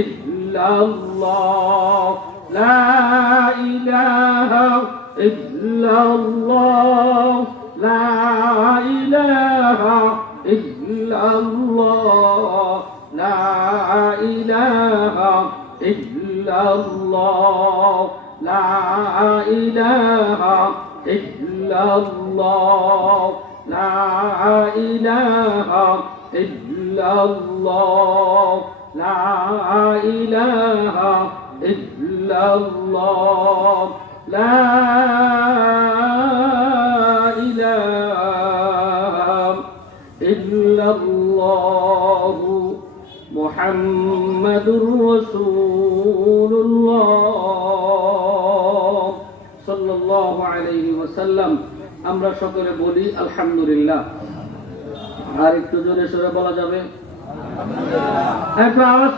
إلا الله لا إله إلا الله لا إله إلا الله لا إله إلا الله لا إله إلا الله لا إله إلا الله لا إله إلا الله لا إله إلا الله محمد رسول الله صلى الله عليه وسلم আমরা সকলে বলি আলহামদুলিল্লাহ। আর একটু জোরে সোরে বলা যাবে? আলহামদুলিল্লাহ।